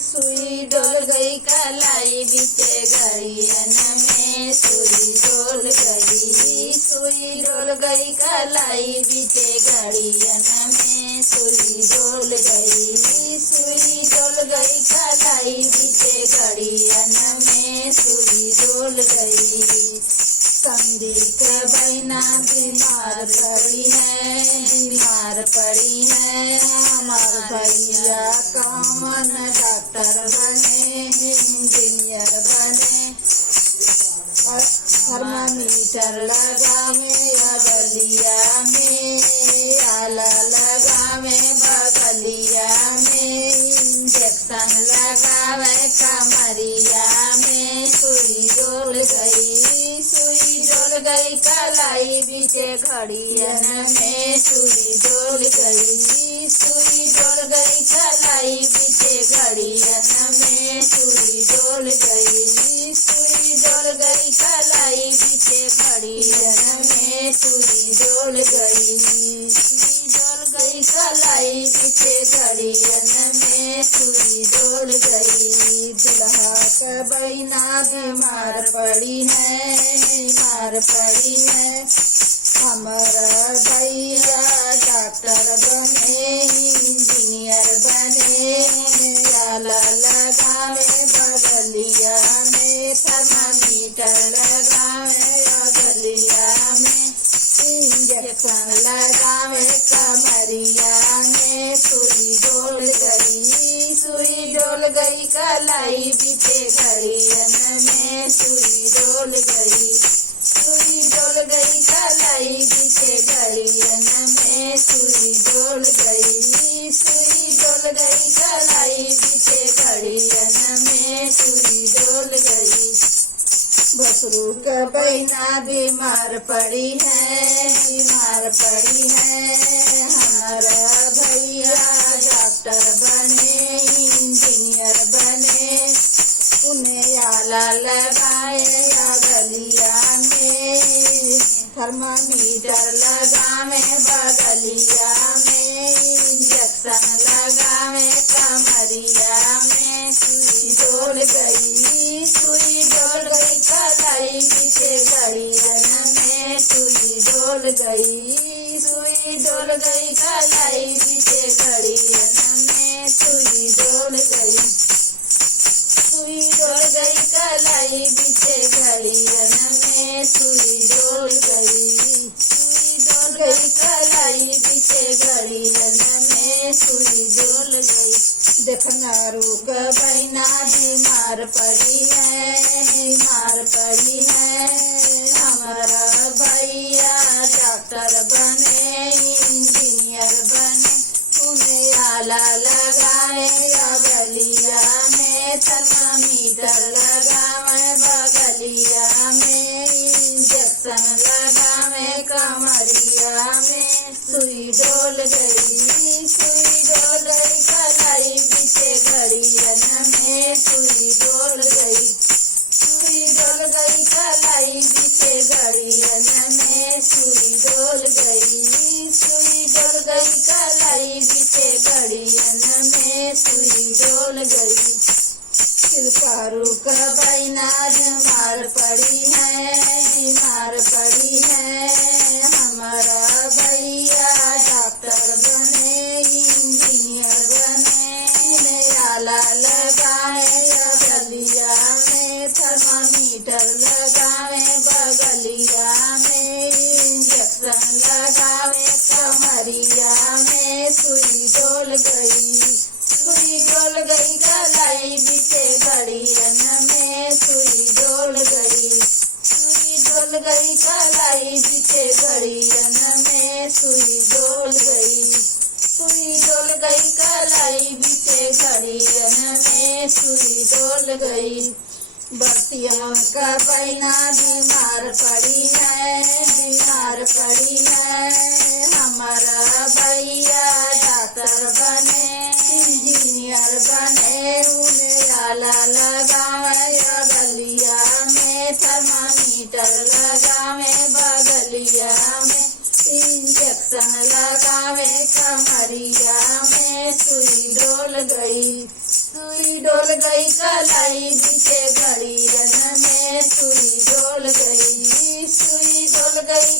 सुई डोल गई कलाई बीचे गड़ियन में सुई डोल गई। सुई डोल गई कलाई बीचे गड़ियन में सुई डोल गई। सुई डोल गई कलाई बीचे गड़ियन में सुई डोल गई। संदी के बहना बीमार पड़ी है, बीमार पड़ी है। हमार भैया कौन डॉक्टर बने, इंजीनियर बने। थर्मामीटर लगावे बगलिया में, आला लगावे बगलिया में। इंजेक्शन लगावे कमरिया में सुई डोल गई। सुई डोल गई कलाई बीचे घड़ियन में सुई डोल गई। सुई डोल गई कलाई बीचे घड़ियन में सुई डोल गई। सुई डोल गई कलाई बीचे घड़ियन में सुई डोल गई। सुई डोल गई कलाई बीचे घड़ियन में सुई डोल गई। दुल्हा का बहना बीमार पड़ी है, बीमार पड़ी है। हमारा भैया डॉक्टर बने, इंजीनियर बने। आला लगावे बगलिया में, थर्मामीटर लगावे बगलिया में। इंजेक्शन लगावे कमरिया में सुई डोल गई। सुई डोल गई कलाई बीचे घड़ियन में सुई डोल गई। सुई डोल गई कलाई बीचे घड़ियन में सुई डोल गई। सुई डोल गई कलाई बीचे घड़ियन में सुई डोल गई। भसरू का बहना बीमार पड़ी है, बीमार पड़ी है। हमारा भैया डॉक्टर बने, इंजीनियर बने। उन्हें आला लगाए गलिया में, थर्मामीटर लगावे बगलिया में। इंजेक्शन लगावे कमरिया में सुई डोल गई। सुई डोल गई कलाई बीचे घड़ियन में सुई डोल गई। सुई डोल गई कलाई बीचे घड़ियन में सुई डोल गई। सुई डोल गई कलाई बीचे घड़ियन में सुई डोल गई। सुई डोल गई कलाई बीचे घड़ियन में सुई डोल गई। देखना रूक बहना बीमार पड़ी है, बीमार पड़ी है। हमारा भैया डॉक्टर बने, इंजीनियर बने। उन्हें आला लगाए बगलिया में, थर्मामीटर लगावे बगलिया में। इंजेक्शन लगावे कमरिया में सुई डोल गई। सुई डोल गई कलाई बीचे घड़ियन में सुई डोल गई। सुई डोल गई कलाई बीचे घड़ियन में सुई डोल गई। सुई डोल गई कलाई बीचे घड़ियन में सुई डोल गई। सिलकारू का बहना बीमार पड़ी है, बीमार पड़ी है। हमारा भैया डॉक्टर बने, इंजीनियर बने। आला लगाए बगलिया में, थर्मामीटर लगावे बगलिया में। इंजेक्शन लगावे कमरिया में सुई डोल गई। सुई डोल गई कलाई बीचे घड़ियन में सुई डोल गई। सुई डोल गई कलाई बीचे घड़ियन में सुई डोल गई। सुई डोल गई कलाई बीचे घड़ियन में सुई डोल गई। बर्तियों का बहना बीमार पड़ी है, बीमार पड़ी है। हमारा भैया डॉक्टर बने, इंजीनियर बने। उन्हें आला लगावे बगलिया में, थर्मामीटर लगावे बगलिया में। इंजेक्शन लगावे कमरिया में सुई डोल गई। सुई डोल गई कलाई बीचे घड़ियन में, सुई डोल गई, सुई डोल गई